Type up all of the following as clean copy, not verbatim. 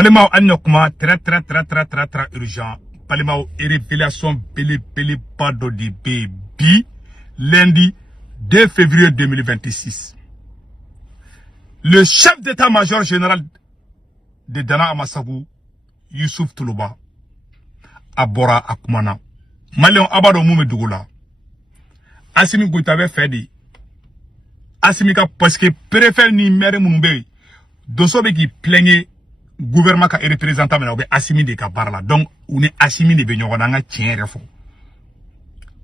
Balima Anyokuma, très urgent. Balima révélation pas de baby. Lundi 2 février 2026. Le chef d'état-major général de Dana Amassagu, Youssouf Toulouba, Abora Akumana, Malion Abado Moume Dougoula, Assimi Goutave Fedi, Assimika parce que préfère ni maire Moumbe, Dosobe qui plaignait gouvernement ka représentant mais Assimi de Kabarla. Donc, on est Assimi de Benyoranga tient refo.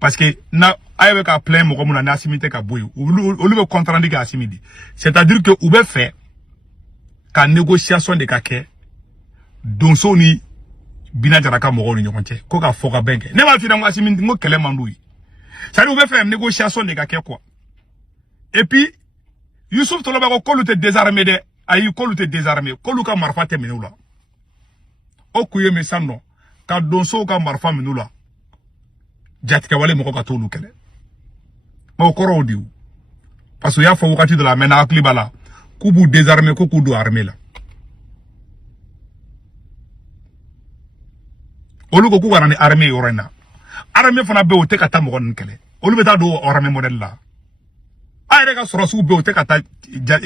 Parce que, na, aïe ka plein mon comme on a Assimi te ka bouillou. Ou le contrandi ka Assimi dit. C'est-à-dire que, ou be fait, ka négociation de kake, donso ni, bina jaraka mo ni nyonche. Ko ka foka benke. Ne ma fina mo Assimi ngo kele mandoui. Ça dit, ou be fait négociation de kake quoi. Et puis, Youssouf Toulouba ko kolu te désarmé de, ayi kolu te désarmé, kolu ka marfa te menula. Okuye me samno, ka donso ka marfa menula. Jatika wale moko ka tolu kele. Ma okoro odiou. Parce que ya fo wakati de la mena akli bala, kubu désarmé ko kudu armé la. Olu ko kuwa nani armé yorena. Armé fana be o te kata moko nkele. Olu beta do armé model la. Aire ka sorosu be o te kata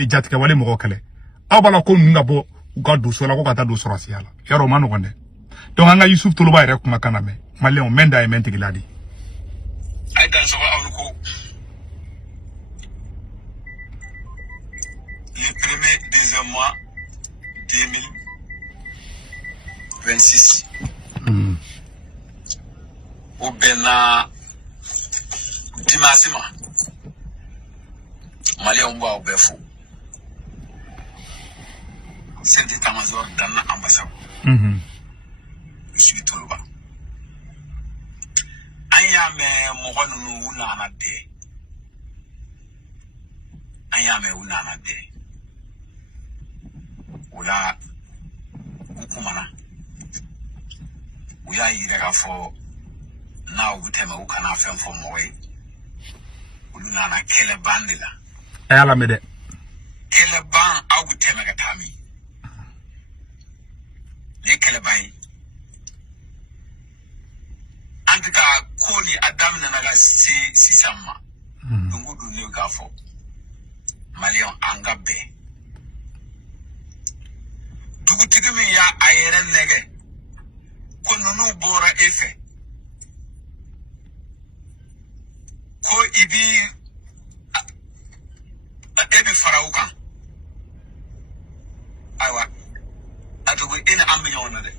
jatika wale moko kele. Abala ko nunga bo uka do sola ko kata do sorasi ala. Yaro manu konde. Donc anga Youssouf Toulouba ere kuma kaname. Maléon menda e menti giladi. Ay dan so aluko. Le premier deuxième mois 2026. Au Bena Dimasima. Maléon ba au Befou. C'est l'état-major dans l'ambassade. Je suis Toulouba. Ayame Moronou Unanade. Ayame Unanade. Ola Ukumana. Uya Irega for now Utema Ukana Fem for Moe. Unana Kele Bandila. Ayala mede. Kele Ban Augutema Gatami. Lekelebai antika koni adamina naga si sama dungu dunyo gafo Malion angabe dugu tigimi ya ayere nege kono bora efe ko ibi ebi farauka aywa adugo ina ambiyon de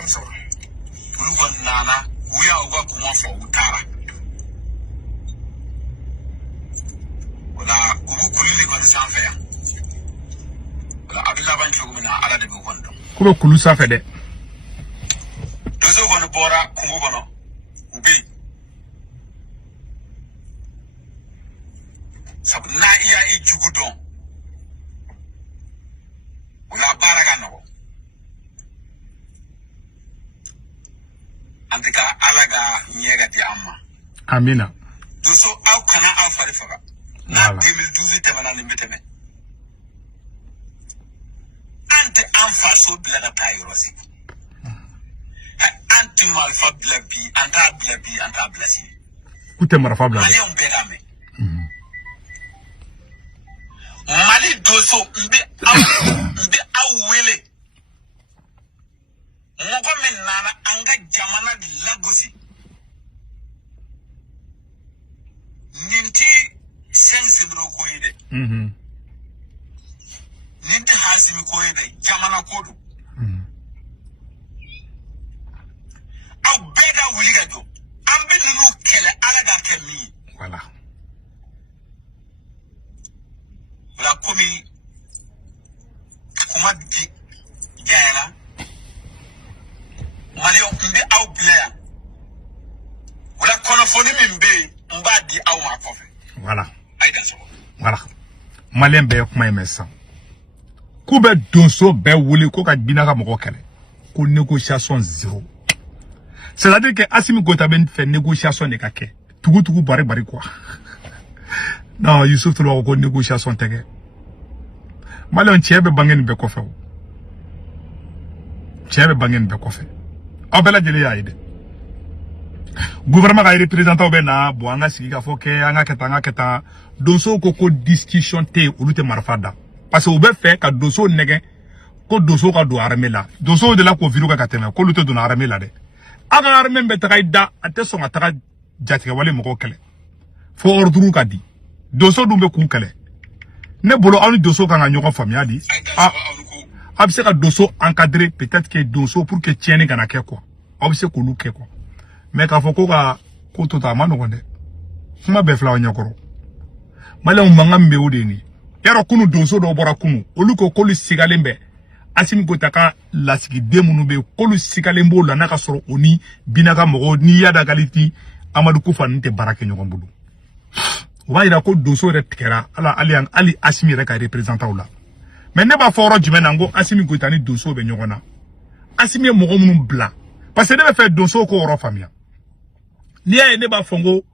onso bulugo nana uya ogwa kuma fo utara wala ubu kulili kon sanfe ya wala abdullah ban jogo mina ala de be kondo Kubo kulu sanfe de dozo kono bora kungu kono ubi sabu na iya e jugudon la baraga no antika alaga nyega di amma amina duso au kana au farifaga na 2012 temana limbeteme ante anfa so bila tayrosi anti malfa blabi anta blasi kute marafa blabi ali on bedame Mali doso mbe awele moko menana anga jamana lagosi ninti sensi bro koyede ninti hasimi koyede jamana kodu aw bega wuliga do ambe nunu kele alaga kemi voilà la komi kuma di jana Malio mbe au bilaya wala kono foni mbe mba di au makofe voilà aïda so voilà malien be kuma emesa kube donso be wuli ko ka binaka moko kele ko négociation zéro. C'est-à-dire que Assimi Goïta ben fait négociation de kake tugu bari quoi. Non, Youssouf Toulouba ko négociation tege. Malon tiebe bangen be ko few. tiens bangen be kofe abela jeli ya ide gouvernement a représentant be na bo anga sigi ka fo ke anga keta doso ko discussion te ulute marfada parce que ou be fait ka doso nege ko doso ka do armée la doso de la ko viru ka kateme ko lute do na armée la de aga armée be taida ate so ngata jatika wale moko kele fo ordre ka di doso dumbe ku kele ne bolo anu doso ka nga nyoko famia di abse ka doso encadré peut-être que doso pour que tienne kana ke quoi abse ko lu ke quoi mais ka foko ka ko tota mano konde kuma be fla nyakoro mala umanga mbewde ni yaro kunu doso do bora kunu oluko ko lu sigalembe asimi ko taka lasigi demunu be ko lu sigalembo la naka soro oni binaka mogo ni yada galiti amadu kufa nte barake nyoko budu waira ko doso re tikera ala ali asimi re ka representant la mais ne ba foro jumena ngo asimi ko tani doso be nyoko na asimi mogo munu bla parce que ne ba fait doso ko oro famia ni ya ne ba fongo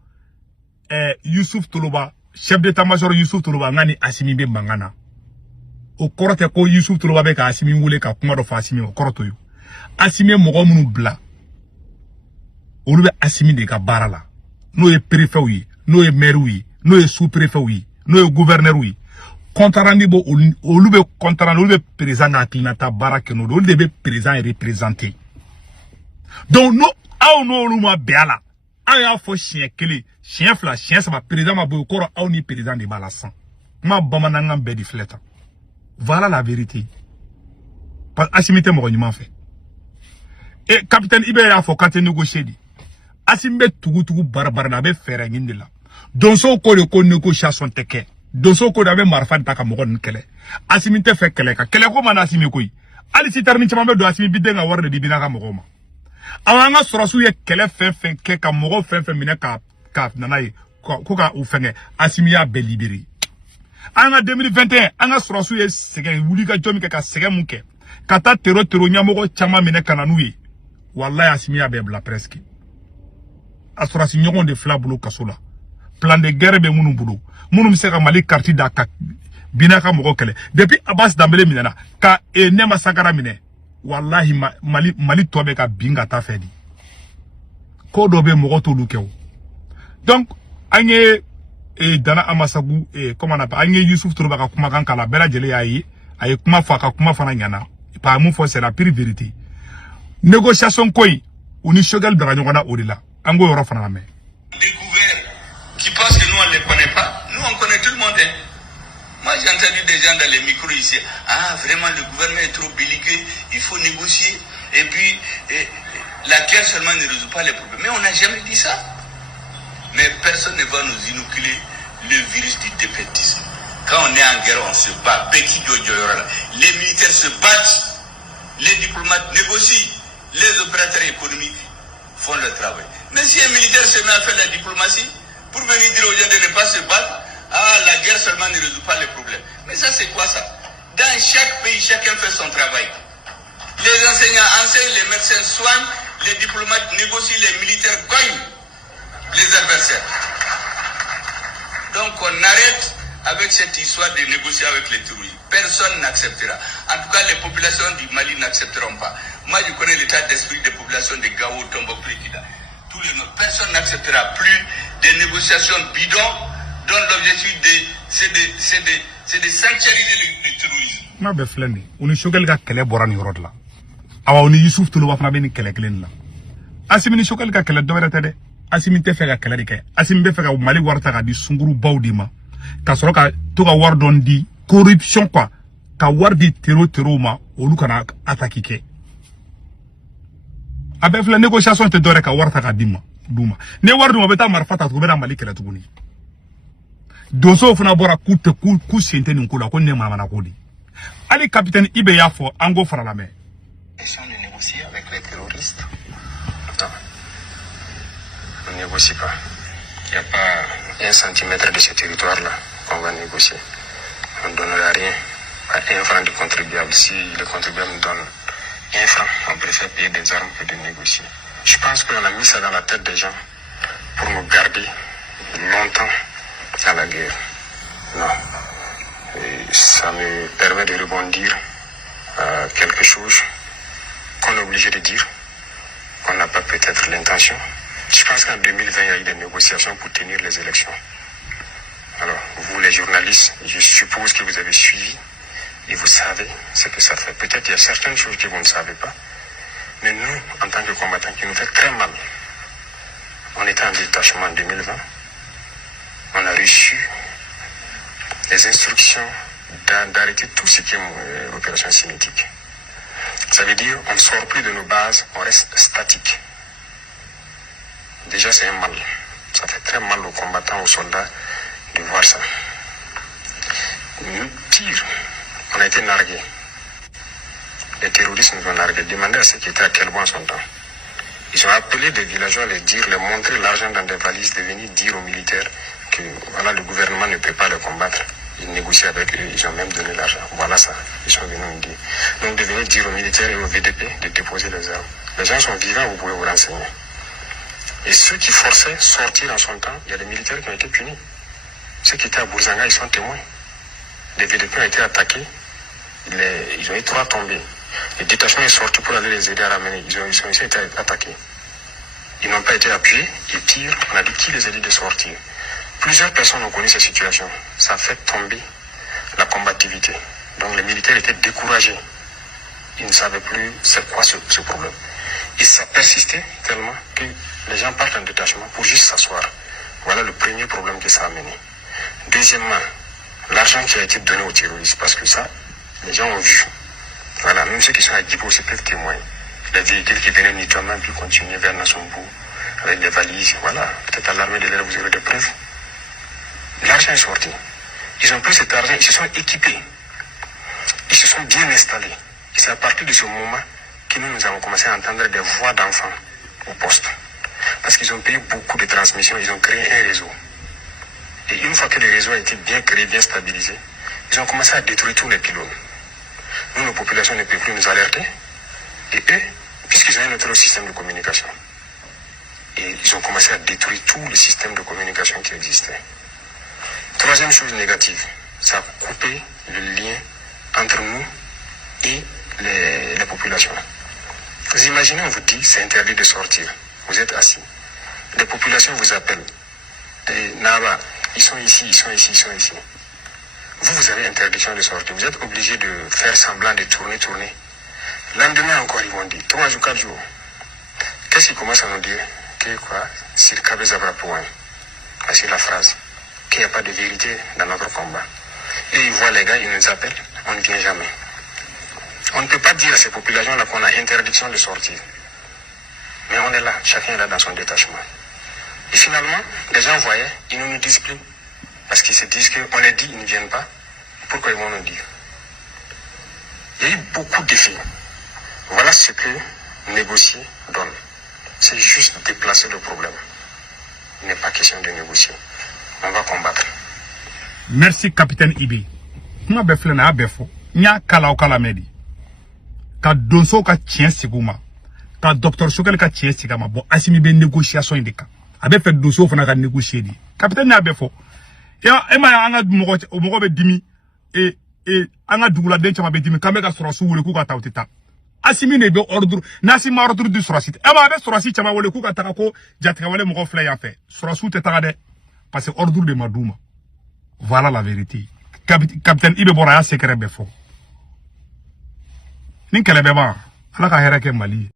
Youssouf Toloba chef d'état-major Youssouf Toloba ngani asimi be mangana o korote ko Youssouf Toloba be ka asimi wule ka kuma do fa asimi o koroto yo asimi mogo munu bla olu be asimi de ka barala no ye préfet wi no ye maire wi no ye sous-préfet wi no ye gouverneur wi contrandi bo olu be contrandi olu be président na klinata barake no olu de be président et représenté donc no aw no olu ma beala aya fo chien kele chien fla chien ça va président ma boy koro aw ni président de balasan ma bamananga be di fleta voilà la vérité pas asimite mo nyuma fait et capitaine ibe ya fo kate négocier di asimbe tugu barbar na be fere ngindila donso ko le ko négociation teke donso ko da be marfa ta ka mo kon kele asimite fe kele ka kele ko mana asimi koy ali si termine chama be do asimi bidenga warde di binaka mo ma awanga sorosu ye kele fen ke ka mogo fen mine ka nanaye ko ka u fenge asimiya be libéré anga 2021 anga sorosu ye segen wuli ka jomi ke ka segen munke kata tero nyamogo chama mine kananu ye wallahi asimiya be bla presque asorasi nyogon de flabulo kasola plan de guerre be munum se ka mali quartier da ka binaka mogo kele depuis Abbas Dambélé minena ka nema sakara mine wallahi mali tobe ka binga ta fedi ko do be mogo to lukew donc anye dana amasagu comment on appelle anye Youssouf Toloba ka kuma kan kala bela jele yayi ay kuma fa ka kuma fana nyana pa mu fo c'est la pure vérité négociation koy uni shogal bera nyona odila ango yoro fana la me découvert qui pense que nous on les connaît pas, nous on connaît tout le monde hein. Moi j'ai entendu des gens dans les micros ici, ah vraiment le gouvernement est trop belliqueux, il faut négocier et puis la guerre seulement ne résout pas les problèmes. Mais on n'a jamais dit ça. Mais personne ne va nous inoculer le virus du défaitisme. Quand on est en guerre, on se bat. Les militaires se battent, les diplomates négocient, les opérateurs économiques font le travail. Mais si un militaire se met à faire la diplomatie pour venir dire aux gens de ne pas se battre, ah, la guerre seulement ne résout pas les problèmes. Mais ça, c'est quoi ça? Dans chaque pays, chacun fait son travail. Les enseignants enseignent, les médecins soignent, les diplomates négocient, les militaires gagnent les adversaires. Donc, on arrête avec cette histoire de négocier avec les terroristes. Personne n'acceptera. En tout cas, les populations du Mali n'accepteront pas. Moi, je connais l'état d'esprit des populations de Gao, Tombouctou, Kida. Tous les autres. Personne n'acceptera plus des négociations bidons dont l'objectif c'est de sanctuariser le terrorisme. Ma be flende uni shogal ga kele borani rodla awa uni Youssouf Toloba fana be ni kele kelen la asimi ni shogal ga kele do rete de asimi te fe ga kele de ke asimi be fe ga Mali warta ga di sunguru bawdi ma ka soro ka to ga war don di corruption quoi ka war di terror ma olu kana attaquer ke abe fle négociation te dore ka warta ga dima duma ne war duma beta marfata ko be na Mali kele tuguni doso fana bora ku sente ni kula ko ne mama na kodi ali capitaine ibe ya fo ango fara la main question de négocier avec les terroristes. Non, on ne négocie pas. Il n'y a pas un centimètre de ce territoire-là qu'on va négocier. On ne donnera rien, pas un franc de contribuable. Si le contribuable nous donne un franc, on préfère payer des armes que de négocier. Je pense qu'on a mis ça dans la tête des gens pour nous garder longtemps à la guerre. Non. Et ça me permet de rebondir à quelque chose qu'on obligé de dire qu'on n'a pas peut-être l'intention. Je pense qu'en 2020, il y a eu des négociations pour tenir les élections. Alors, vous les journalistes, je suppose que vous avez suivi et vous savez ce que ça fait. Peut-être qu'il y a certaines choses que vous ne savez pas, mais nous, en tant que combattants, qui nous fait très mal. On était en détachement en 2020. On a reçu les instructions d'arrêter tout ce qui est opération cinétique. Ça veut dire on ne sort plus de nos bases, on reste statique. Déjà, c'est un mal. Ça fait très mal aux combattants, aux soldats de voir ça. Pire, on a été nargués. Les terroristes nous ont nargués. Demandez à ceux qui étaient à Kelbo en son temps. Ils ont appelé des villageois à les dire, les montrer l'argent dans des valises, de venir dire aux militaires que voilà, le gouvernement ne peut pas les combattre. Ils négocient avec eux, ils ont même donné l'argent. Voilà ça, ils sont venus nous dire. Donc de venir dire aux militaires et aux VDP de déposer les armes. Les gens sont vivants, vous pouvez vous renseigner. Et ceux qui forçaient sortir en son temps, il y a des militaires qui ont été punis. Ceux qui étaient à Bourzanga, ils sont témoins. Les VDP ont été attaqués, ils ont eu 3 tombés. Le détachement est sorti pour aller les aider à ramener. Ils ont été attaqués. Ils n'ont pas été appuyés. Et pire, on a dit qui les a dit de sortir. Plusieurs personnes ont connu cette situation. Ça a fait tomber la combativité. Donc les militaires étaient découragés. Ils ne savaient plus c'est quoi ce problème. Et ça persistait tellement que les gens partent en détachement pour juste s'asseoir. Voilà le premier problème que ça a amené. Deuxièmement, l'argent qui a été donné aux terroristes. Parce que ça, les gens ont vu. Voilà, même ceux qui sont à Djibo aussi peuvent témoigner. Les véhicules qui venaient mutuellement puis continuer vers Nassombo avec des valises. Voilà, peut-être à l'armée de l'air, vous aurez des preuves. L'argent est sorti. Ils ont pris cet argent, ils se sont équipés. Ils se sont bien installés. Et c'est à partir de ce moment que nous avons commencé à entendre des voix d'enfants au poste. Parce qu'ils ont payé beaucoup de transmissions, ils ont créé un réseau. Et une fois que le réseau a été bien créé, bien stabilisé, ils ont commencé à détruire tous les pylônes. Nous, nos populations ne peuvent plus nous alerter. Et eux, puisqu'ils ont un autre système de communication, et ils ont commencé à détruire tous les systèmes de communication qui existaient. Troisième chose négative, ça a coupé le lien entre nous et les populations. Vous imaginez, on vous dit, c'est interdit de sortir. Vous êtes assis. Les populations vous appellent. Et Naba, ils sont ici, ils sont ici, ils sont ici. Vous avez interdiction de sortir. Vous êtes obligé de faire semblant de tourner. Lendemain encore, ils vont dire, 3 jours, 4 jours. Qu'est-ce qu'ils commencent à nous dire? Que quoi? Sirkabe Zabra Pouin. C'est la phrase. Qu'il n'y a pas de vérité dans notre combat. Et ils voient les gars, ils nous appellent, on ne vient jamais. On ne peut pas dire à ces populations-là qu'on a interdiction de sortir. Mais on est là, chacun est là dans son détachement. Et finalement, les gens voyaient, ils ne nous disent plus. Parce qu'ils se disent qu'on les dit, ils ne viennent pas. Pourquoi ils vont nous dire? Il y a eu beaucoup d'effets. Voilà ce que négocier donne. C'est juste déplacer le problème. Il n'est pas question de négocier. On va combattre. Merci, capitaine Ibi. Nga befle na befo. Nya kala o kala medi. Ka donso ka tien siguma. Ka docteur Sokel ka tien sigama. Bon, asimi be négociation indika. Abe fait donso fana ka négocier di. Capitaine na befo. Ya ema ya anga mogo be dimi e anga dugula den chama be dimi kambe ka surasu wole ku ka tawtita. Asimi ne be ordre nasi ma ordre du surasit. Ema be surasi chama wole ku ka taka ko jatika wale mogo fla ya fe. Surasu te taka de. Parce que ordre de Madouma. Voilà la vérité. Capitaine Ibe Bora ya secret befo. Nin kele beba. Ala ka hera ke Mali.